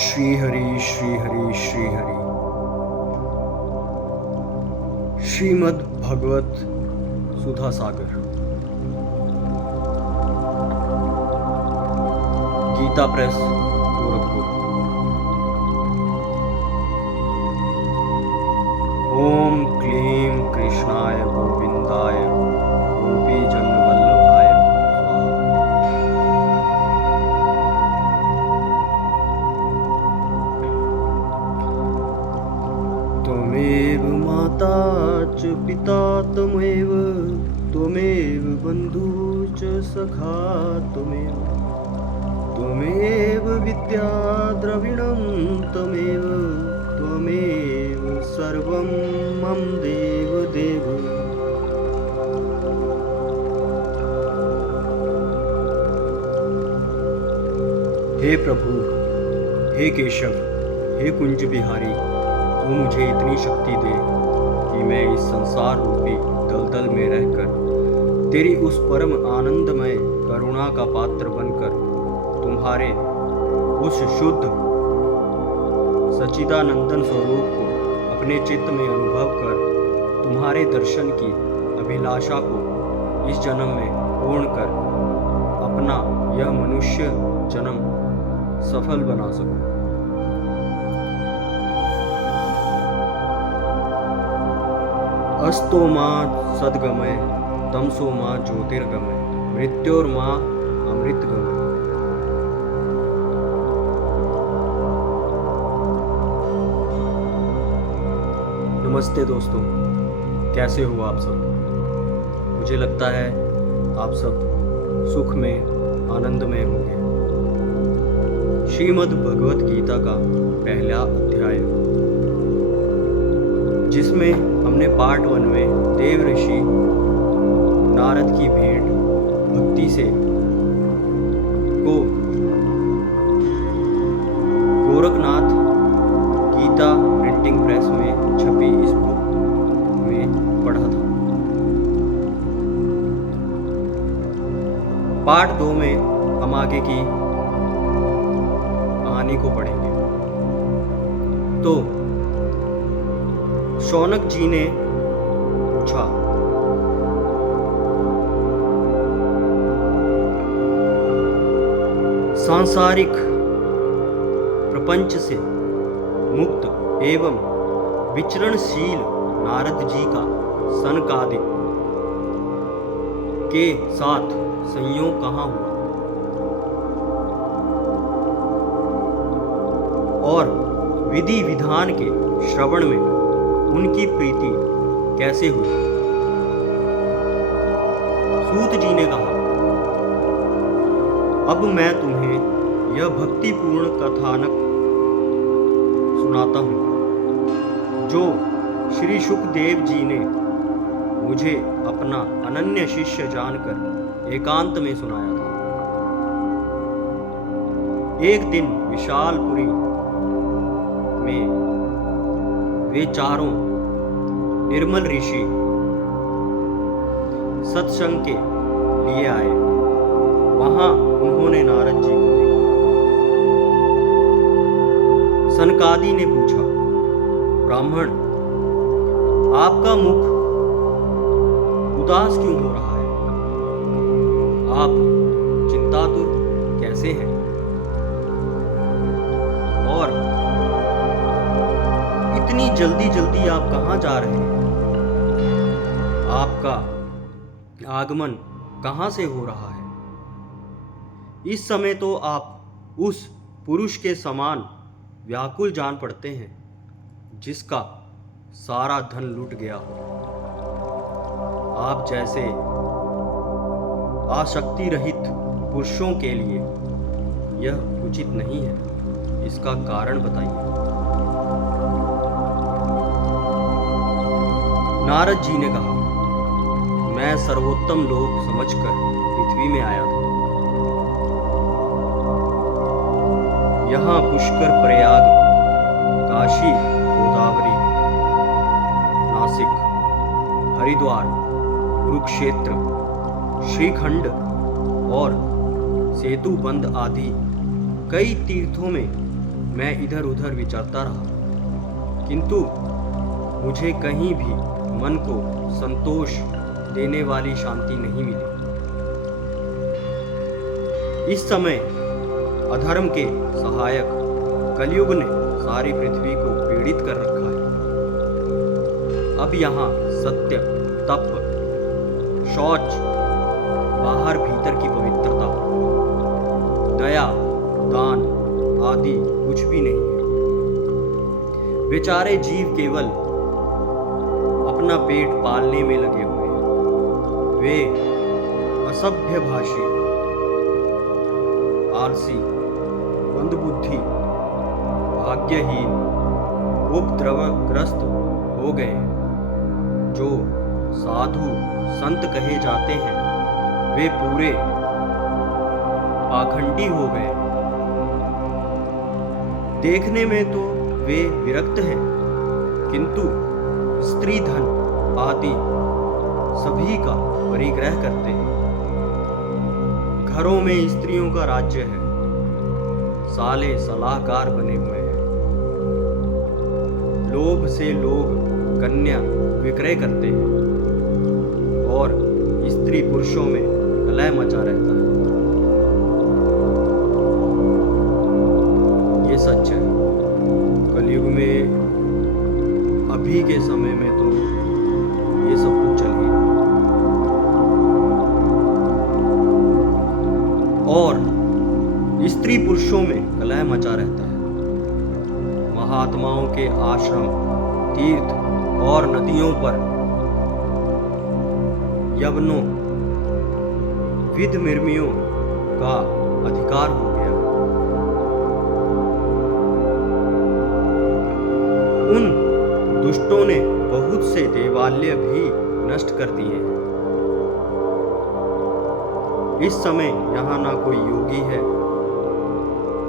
श्री हरि श्री हरि श्री हरि। श्रीमद् भगवत सुधा सागर। Gita press, Gorakhpur. ओम क्लीं कृष्णाय गोविंदाय गोपी जन वल्लभाय त्वमेव माता च पिता त्वमेव, त्वमेव बन्धुः च सखा त्वमेव, त्वमेव विद्या द्रविणं त्वमेव, त्वमेव सर्वं मम देव देव। हे प्रभु, हे केशव, हे कुंज बिहारी, तू मुझे इतनी शक्ति दे कि मैं इस संसार रूपी दलदल में रहकर तेरी उस परम आनंदमय करुणा का पात्र बनकर तुम्हारे उस शुद्ध सच्चिदानंदन स्वरूप को अपने चित्त में अनुभव कर तुम्हारे दर्शन की अभिलाषा को इस जन्म में पूर्ण कर अपना यह मनुष्य जन्म सफल बना सकूं। अस्तो मां सद्गमय, तमसो मां ज्योतिर्गमय, मृत्योर्मां अमृतगमय। नमस्ते दोस्तों, कैसे हो आप सब? मुझे लगता है आप सब सुख में, आनंद में होंगे। श्रीमद् भगवत गीता का पहला अध्याय, जिसमें हमने पार्ट 1 में देव ऋषि नारद की भेंट भक्ति से को गोरखनाथ गीता प्रिंटिंग प्रेस में छपी इस बुक में पढ़ा था। पार्ट 2 में हम आगे की कहानी को पढ़ेंगे। तो शौनक जी ने पूछा, सांसारिक प्रपंच से मुक्त एवं विचरणशील नारद जी का सनकादिक के साथ संयोग कहाँ हुआ और विधि विधान के श्रवण में उनकी प्रीति कैसे हुई? सूत जी ने कहा, अब मैं तुम्हें यह भक्तिपूर्ण कथानक सुनाता हूँ जो श्री शुकदेव जी ने मुझे अपना अनन्य शिष्य जानकर एकांत में सुनाया था। एक दिन विशालपुरी में वे चारों निर्मल ऋषि सत्संग के लिए आए। वहां उन्होंने नारद जी को देखा। सनकादि ने पूछा, ब्राह्मण, आपका मुख उदास क्यों हो रहा है? आप चिंतातुर कैसे हैं? और इतनी जल्दी जल्दी आप कहाँ जा रहे हैं? आपका आगमन कहाँ से हो रहा है? इस समय तो आप उस पुरुष के समान व्याकुल जान पड़ते हैं जिसका सारा धन लूट गया हो। आप जैसे आसक्ति रहित पुरुषों के लिए यह उचित नहीं है। इसका कारण बताइए। नारद जी ने कहा, मैं सर्वोत्तम लोक समझकर पृथ्वी में आया था। यहाँ पुष्कर, प्रयाग, काशी, गोदावरी, नासिक, हरिद्वार, कुरुक्षेत्र, श्रीखंड और सेतुबंध आदि कई तीर्थों में मैं इधर उधर विचरता रहा, किंतु मुझे कहीं भी मन को संतोष देने वाली शांति नहीं मिली। इस समय अधर्म के सहायक कलयुग ने सारी पृथ्वी को पीड़ित कर रखा है। अब यहाँ सत्य, तप, शौच, बाहर भीतर की पवित्रता, दया, दान आदि कुछ भी नहीं है। बेचारे जीव केवल अपना पेट पालने में लगे हुए हैं। वे असभ्य भाषी, आलसी, मंदबुद्धि, भाग्यहीन, उपद्रवग्रस्त हो गए हैं। जो साधु संत कहे जाते हैं वे पूरे पाखंडी हो गए। देखने में तो वे विरक्त हैं, किंतु स्त्री धन आदि सभी का परिग्रह करते हैं। घरों में स्त्रियों का राज्य है। साले सलाहकार बने हुए हैं। लोभ से लोग कन्या विक्रय करते हैं और स्त्री पुरुषों में कलह मचा रहता है। ये सच है। कलयुग में अभी के समय में तो ये सब कुछ चल ही रहा है और स्त्री पुरुषों में कलह मचा रहता है। महात्माओं के आश्रम, तीर्थ और नदियों पर यवनों, विधर्मियों का अधिकार हो गया। उन दुष्टों ने बहुत से देवालय भी नष्ट कर दिए हैं। इस समय यहाँ ना कोई योगी है,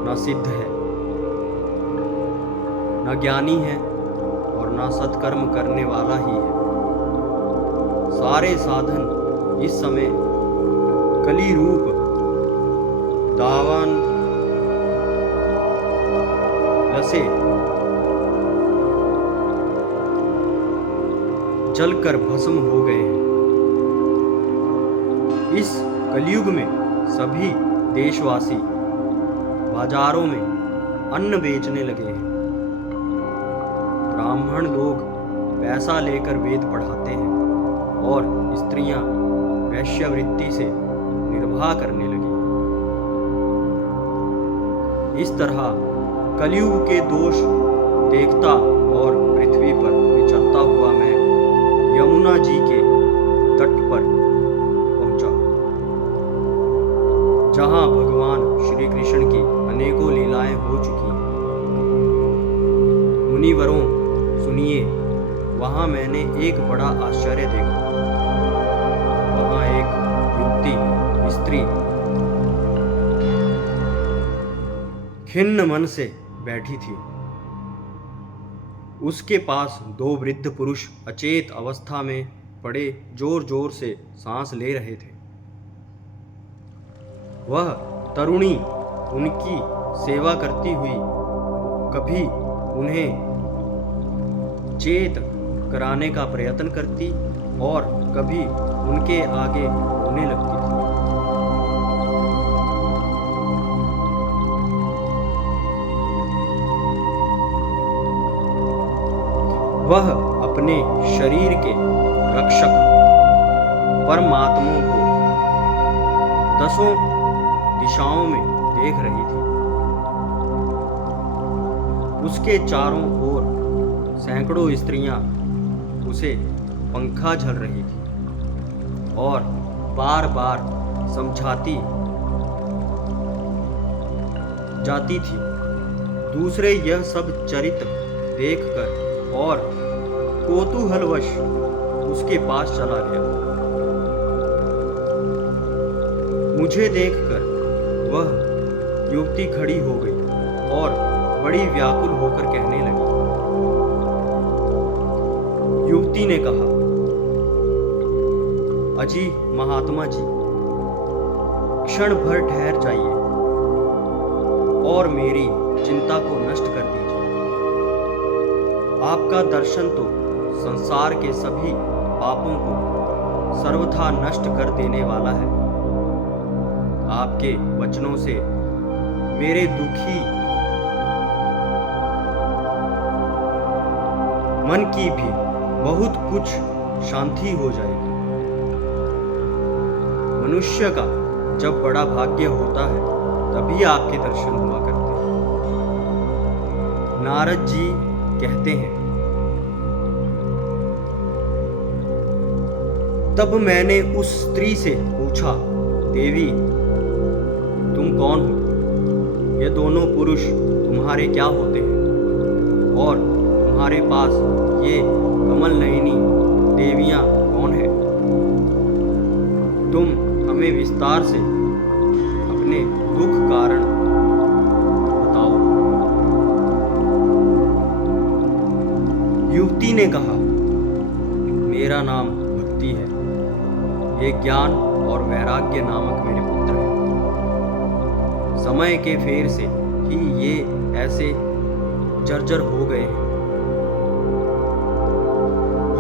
ना सिद्ध है, ना ज्ञानी है और ना सत्कर्म करने वाला ही है। सारे साधन इस समय कली रूप दावान लसे जलकर भस्म हो गए हैं। इस कलयुग में सभी देशवासी बाजारों में अन्न बेचने लगे हैं। ब्राह्मण लोग पैसा लेकर वेद पढ़ाते हैं और स्त्रियां वैश्यवृत्ति से निर्वाह करने लगी। इस तरह कलयुग के दोष देखता और पृथ्वी पर विचरता हुआ मैं यमुना जी के तट पर पहुंचा, जहां भगवान श्री कृष्ण की अनेकों लीलाएं हो चुकी हैं। मुनिवरों सुनिए, वहां मैंने एक बड़ा आश्चर्य देखा। वहां एक युवती स्त्री खिन्न मन से बैठी थी। उसके पास दो वृद्ध पुरुष अचेत अवस्था में पड़े जोर जोर से सांस ले रहे थे। वह तरुणी उनकी सेवा करती हुई कभी उन्हें चेत कराने का प्रयत्न करती और कभी उनके आगे रोने लगती थी। वह अपने शरीर के रक्षक परमात्मा को दसों दिशाओं में देख रही थी। उसके चारों ओर सैकड़ों स्त्रियां उसे पंखा झल रही थी और बार बार समझाती जाती थी। दूसरे यह सब चरित्र देखकर और कौतूहलवश उसके पास चला गया। मुझे देखकर वह युवती खड़ी हो गई और बड़ी व्याकुल होकर कहने लगी। युवती ने कहा, अजी महात्मा जी, क्षण भर ठहर जाइए और मेरी चिंता को नष्ट कर दीजिए। आपका दर्शन तो संसार के सभी पापों को सर्वथा नष्ट कर देने वाला है। आपके वचनों से मेरे दुखी मन की भी बहुत कुछ शांति हो जाएगी। मनुष्य का जब बड़ा भाग्य होता है तभी आपके दर्शन हुआ करते हैं। नारद जी कहते हैं, तब मैंने उस स्त्री से पूछा, देवी तुम कौन हो? ये दोनों पुरुष तुम्हारे क्या होते हैं? और तुम्हारे पास ये कमल नयनी देवियां कौन है? तुम हमें विस्तार से अपने दुख कारण बताओ। युवती ने कहा, मेरा नाम भक्ति है। ये ज्ञान और वैराग्य नामक मेरे पुत्र हैं। समय के फेर से ही ये ऐसे जर्जर हो गए हैं।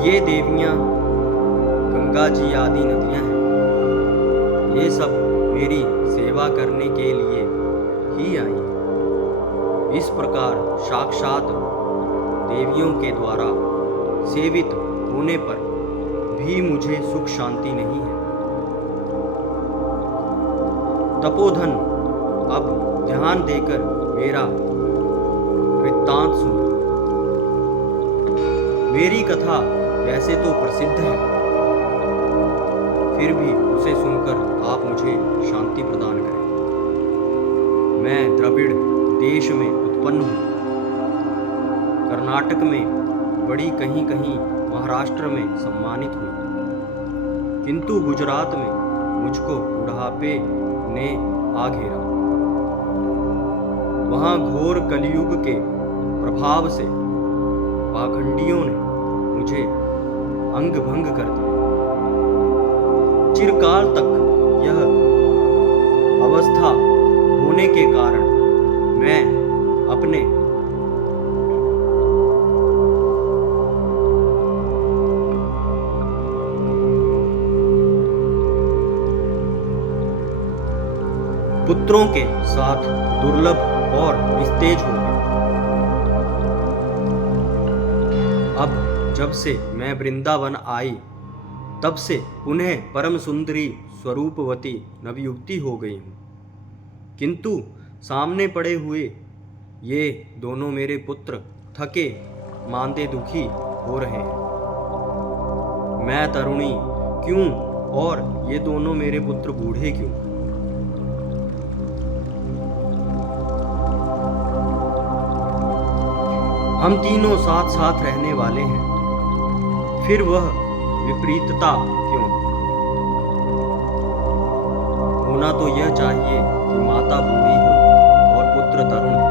ये देवियां गंगा जी आदि नदियां हैं। ये सब मेरी सेवा करने के लिए ही आई हैं। इस प्रकार साक्षात देवियों के द्वारा सेवित होने पर भी मुझे सुख शांति नहीं है। तपोधन, अब ध्यान देकर मेरा वृत्तांत सुनो। मेरी कथा वैसे तो प्रसिद्ध है, फिर भी उसे सुनकर आप मुझे शांति प्रदान करें। मैं द्रविड़ देश में उत्पन्न हूँ। कर्नाटक में बड़ी, कहीं कहीं महाराष्ट्र में सम्मानित हुई, किंतु गुजरात में मुझको बुढ़ापे ने आ घेरा। वहाँ घोर कलयुग के प्रभाव से पाखंडियों ने मुझे अंग भंग कर दिया। चिरकाल तक यह अवस्था होने के कारण मैं अपने पुत्रों के साथ दुर्लभ और निस्तेज हो गया। अब जब से मैं वृंदावन आई, तब से पुनः परम सुंदरी स्वरूपवती नवयुक्ति हो गई हूँ। किंतु सामने पड़े हुए ये दोनों मेरे पुत्र थके मांदे दुखी हो रहे हैं। मैं तरुणी क्यों और ये दोनों मेरे पुत्र बूढ़े क्यों? हम तीनों साथ साथ रहने वाले हैं, फिर वह विपरीतता क्यों? होना तो यह चाहिए कि माता बूढ़ी हो और पुत्र तरुण हो।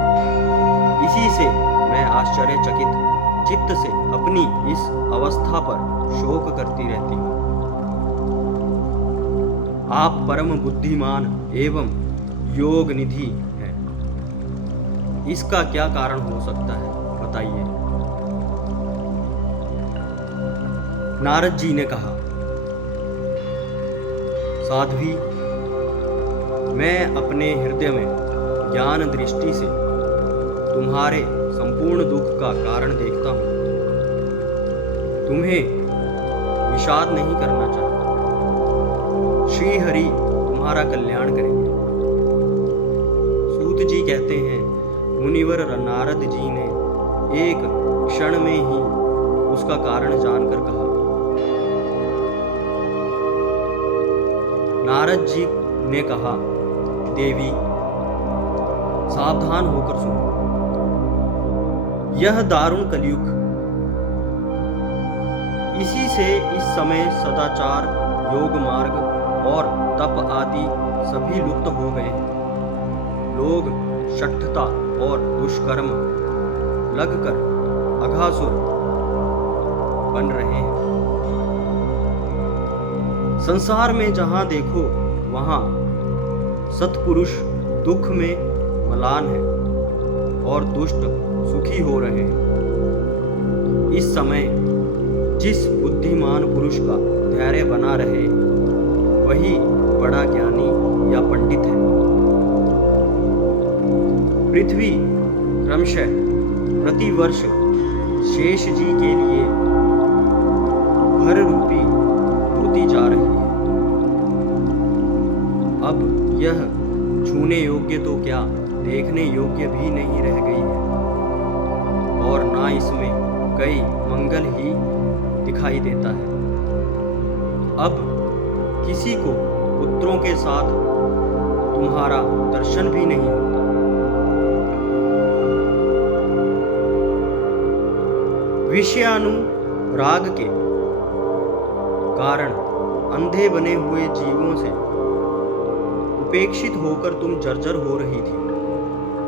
इसी से मैं आश्चर्यचकित चित्त से अपनी इस अवस्था पर शोक करती रहती हूँ। आप परम बुद्धिमान एवं योग निधि हैं। इसका क्या कारण हो सकता है, बताइए। नारद जी ने कहा, साध्वी, मैं अपने हृदय में ज्ञान दृष्टि से तुम्हारे संपूर्ण दुख का कारण देखता हूं। तुम्हें विषाद नहीं करना चाहता। श्री हरि तुम्हारा कल्याण करेंगे। सूत जी कहते हैं, मुनिवर नारद जी ने एक क्षण में ही उसका कारण जानकर कहा। नारद जी ने कहा, देवी सावधान होकर सुनो। यह दारुण कलयुग, इसी से इस समय सदाचार, योग मार्ग और तप आदि सभी लुप्त हो गए हैं। लोग शठता और दुष्कर्म लगकर अघासुर बन रहे हैं। संसार में जहां देखो वहां सत्पुरुष दुख में मलान है। और दुष्ट सुखी हो रहे हैं। इस समय जिस बुद्धिमान पुरुष का धैर्य बना रहे वही बड़ा ज्ञानी या पंडित है। पृथ्वी क्रमशः प्रतिवर्ष शेष जी के लिए घर रूपी होती जा रही है। अब यह छूने योग्य तो क्या देखने योग्य भी नहीं रह गई है, और ना इसमें कई मंगल ही दिखाई देता है। अब किसी को पुत्रों के साथ तुम्हारा दर्शन भी नहीं होता। विषयानुराग के कारण अंधे बने हुए जीवों से उपेक्षित होकर तुम जर्जर हो रही थी।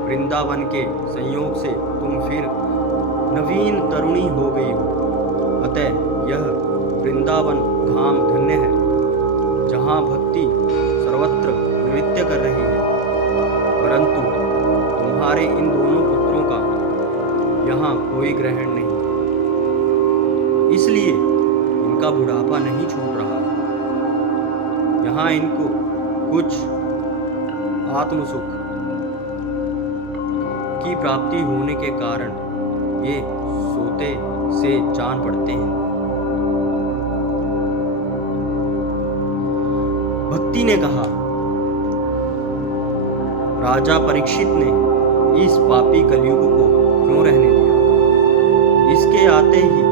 वृंदावन के संयोग से तुम फिर नवीन तरुणी हो गई हो। अतः यह वृंदावन धाम धन्य है, जहाँ भक्ति सर्वत्र नृत्य कर रही है। परंतु तुम्हारे इन दोनों पुत्रों का यहाँ कोई ग्रहण नहीं है, इसलिए इनका बुढ़ापा नहीं छूट रहा है। यहाँ इनको कुछ आत्मसुख की प्राप्ति होने के कारण ये सोते से जान पड़ते हैं। भक्ति ने कहा, राजा परीक्षित ने इस पापी कलयुग को क्यों रहने दिया? इसके आते ही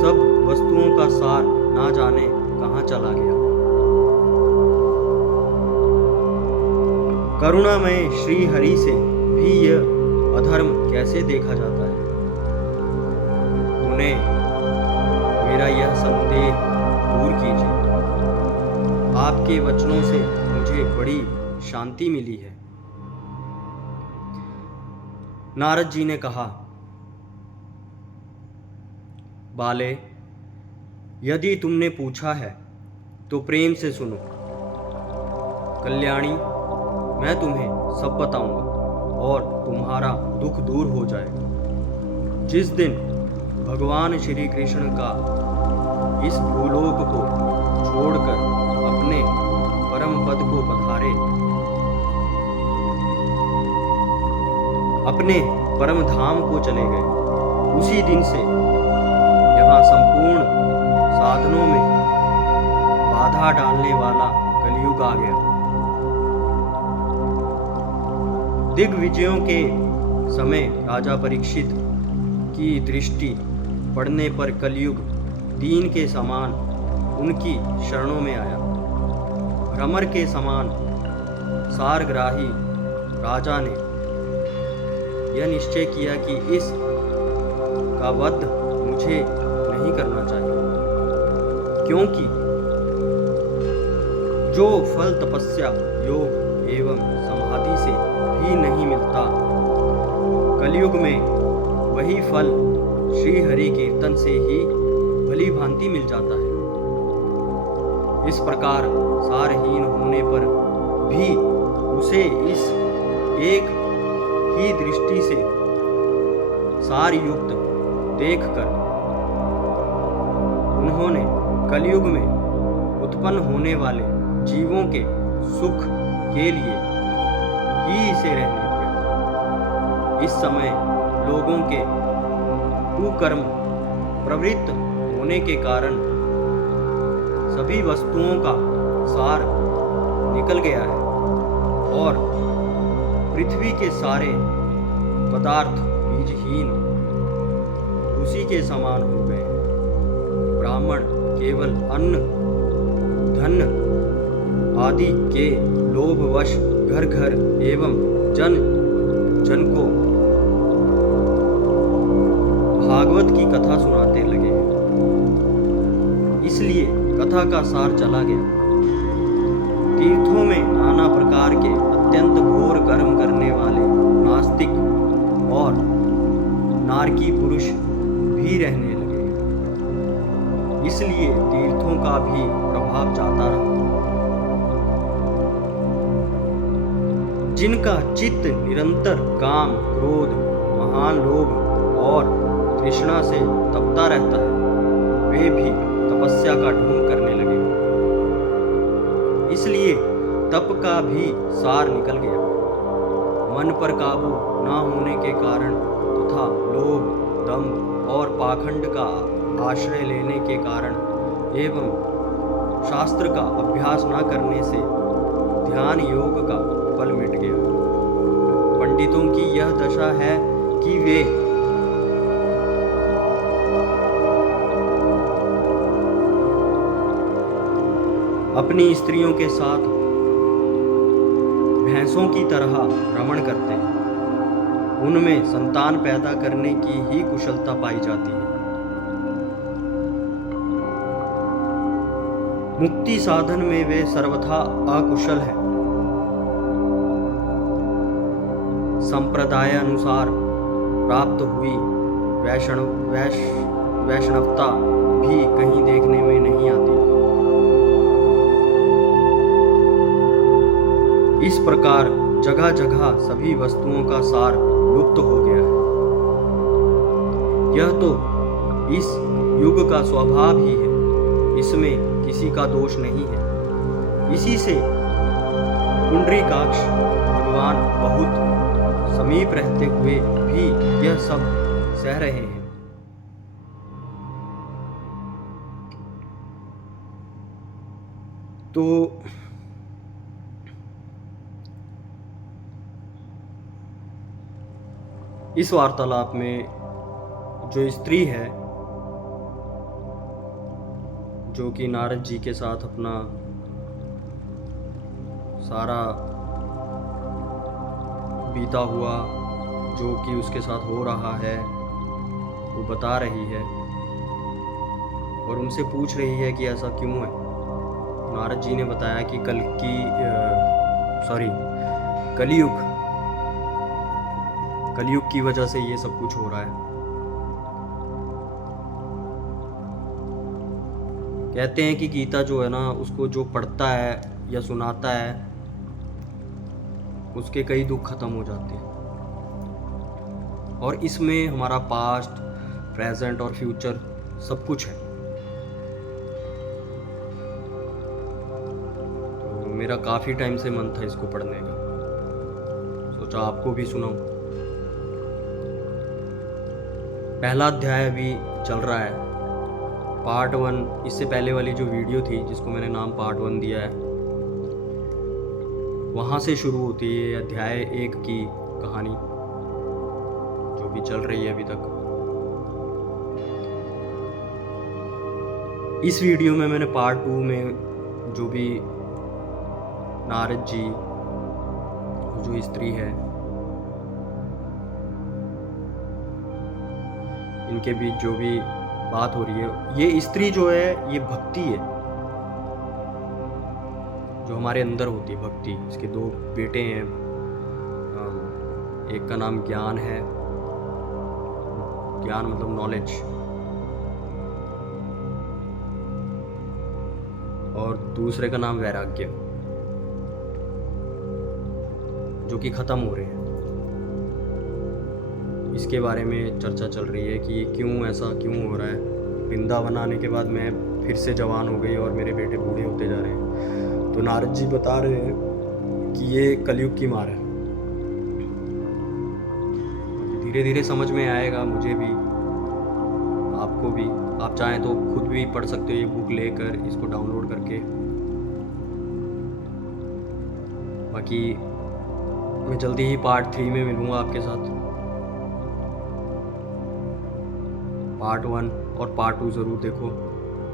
सब वस्तुओं का सार ना जाने कहाँ चला गया। करुणामय श्री हरि से भी यह अधर्म कैसे देखा जाता है? उन्हें मेरा यह संदेह दूर कीजिए। आपके वचनों से मुझे बड़ी शांति मिली है। नारद जी ने कहा, बाले, यदि तुमने पूछा है तो प्रेम से सुनो। कल्याणी, मैं तुम्हें सब बताऊंगा और तुम्हारा दुख दूर हो जाएगा। जिस दिन भगवान श्री कृष्ण का इस भूलोक को छोड़कर अपने परम पद को पधारे, अपने परम धाम को चले गए, उसी दिन से यहाँ संपूर्ण साधनों में बाधा डालने वाला कलयुग आ गया। दिग्विजयों के समय राजा परीक्षित की दृष्टि पड़ने पर कलयुग दीन के समान उनकी शरणों में आया। भ्रमर के समान सारग्राही राजा ने यह निश्चय किया कि इस का वध मुझे नहीं करना चाहिए, क्योंकि जो फल तपस्या, योग एवं समाधि से भी नहीं मिलता, कलयुग में वही फल श्री हरि कीर्तन से ही भली भांति मिल जाता है। इस प्रकार सारहीन होने पर भी उसे इस एक ही दृष्टि से सारयुक्त देखकर उन्होंने कलयुग में उत्पन्न होने वाले जीवों के सुख के लिए ही इसे रहने दिया। इस समय लोगों के कुकर्म प्रवृत्त होने के कारण सभी वस्तुओं का सार निकल गया है और पृथ्वी के सारे पदार्थ बीजहीन उसी के समान हो गए हैं। ब्राह्मण केवल अन्न, धन आदि के लोभवश घर घर एवं जन जन को भागवत की कथा सुनाते लगे हैं। इसलिए कथा का सार चला गया। तीर्थों में नाना प्रकार के अत्यंत घोर कर्म करने वाले नास्तिक और नारकी पुरुष भी रहने लगे। इसलिए तीर्थों का भी प्रभाव जाता रहा। जिनका चित्त निरंतर काम, क्रोध महान लोभ और तृष्णा से तपता रहता है, वे भी तपस्या का ढोंग करने लगे। इसलिए तप का भी सार निकल गया। मन पर काबू न होने के कारण तथा लोभ, दंभ और पाखंड का आश्रय लेने के कारण एवं शास्त्र का अभ्यास न करने से ध्यान योग का फल मिट गया। पंडितों की यह दशा है कि वे अपनी स्त्रियों के साथ भैंसों की तरह रमण करते हैं। उनमें संतान पैदा करने की ही कुशलता पाई जाती है। मुक्ति साधन में वे सर्वथा अकुशल है। संप्रदाय अनुसार प्राप्त हुई वैष्णवता भी कहीं देखने में नहीं आती। इस प्रकार जगह जगह सभी वस्तुओं का सार लुप्त हो गया है। यह तो इस युग का स्वभाव ही है, इसमें किसी का दोष नहीं है। इसी से पुंडरीकाक्ष भगवान बहुत समीप रहते हुए भी यह सब सह रहे हैं। तो इस वार्तालाप में जो स्त्री है, जो कि नारद जी के साथ अपना सारा बीता हुआ जो कि उसके साथ हो रहा है वो बता रही है और उनसे पूछ रही है कि ऐसा क्यों है। नारद जी ने बताया कि कलयुग की वजह से ये सब कुछ हो रहा है। कहते हैं कि गीता जो है ना, उसको जो पढ़ता है या सुनाता है उसके कई दुख खत्म हो जाते हैं। और इसमें हमारा पास्ट, प्रेजेंट और फ्यूचर सब कुछ है। तो मेरा काफ़ी टाइम से मन था इसको पढ़ने का, सोचा आपको भी सुनाऊं। पहला अध्याय अभी चल रहा है, पार्ट 1। इससे पहले वाली जो वीडियो थी जिसको मैंने नाम पार्ट 1 दिया है, वहाँ से शुरू होती है अध्याय 1 की कहानी जो भी चल रही है अभी तक। इस वीडियो में मैंने पार्ट 2 में जो भी नारद जी जो स्त्री है इनके बीच जो भी बात हो रही है, ये स्त्री जो है ये भक्ति है जो हमारे अंदर होती है, भक्ति। इसके 2 बेटे हैं, एक का नाम ज्ञान है, ज्ञान मतलब नॉलेज, और दूसरे का नाम वैराग्य, जो कि खत्म हो रहे हैं। इसके बारे में चर्चा चल रही है कि ऐसा क्यों हो रहा है। वृंदावन आने के बाद मैं फिर से जवान हो गई और मेरे बेटे बूढ़े होते जा रहे हैं। तो नारद जी बता रहे हैं कि ये कलयुग की मार है। धीरे धीरे समझ में आएगा मुझे भी, आपको भी। आप चाहें तो खुद भी पढ़ सकते हो ये बुक लेकर, इसको डाउनलोड करके। बाकी मैं जल्दी ही पार्ट 3 में मिलूँगा आपके साथ। पार्ट 1 और पार्ट 2 ज़रूर देखो,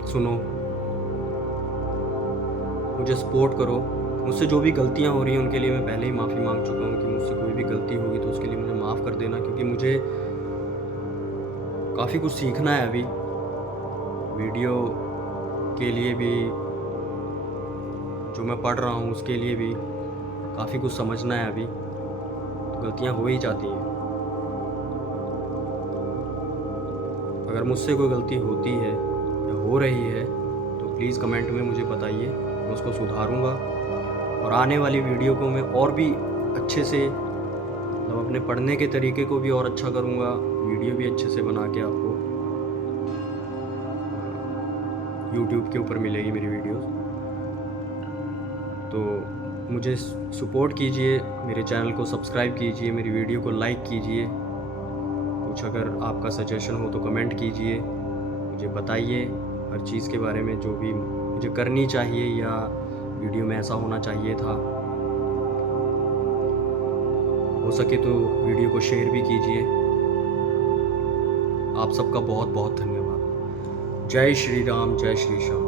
सुनो, मुझे सपोर्ट करो। मुझसे जो भी गलतियां हो रही हैं उनके लिए मैं पहले ही माफ़ी मांग चुका हूँ कि मुझसे कोई भी गलती होगी तो उसके लिए मुझे माफ़ कर देना, क्योंकि मुझे काफ़ी कुछ सीखना है अभी। वीडियो के लिए भी, जो मैं पढ़ रहा हूँ उसके लिए भी काफ़ी कुछ समझना है अभी। तो गलतियाँ हो ही जाती हैं। अगर मुझसे कोई गलती होती है या हो रही है तो प्लीज़ कमेंट में मुझे बताइए, मैं उसको सुधारूँगा। और आने वाली वीडियो को मैं और भी अच्छे से अब अपने पढ़ने के तरीके को भी और अच्छा करूँगा, वीडियो भी अच्छे से बना के आपको यूट्यूब के ऊपर मिलेगी मेरी वीडियोस। तो मुझे सपोर्ट कीजिए, मेरे चैनल को सब्सक्राइब कीजिए, मेरी वीडियो को लाइक कीजिए। कुछ अगर आपका सजेशन हो तो कमेंट कीजिए, मुझे बताइए हर चीज़ के बारे में, जो भी मुझे करनी चाहिए या वीडियो में ऐसा होना चाहिए था। हो सके तो वीडियो को शेयर भी कीजिए। आप सबका बहुत बहुत धन्यवाद। जय श्री राम, जय श्री श्याम।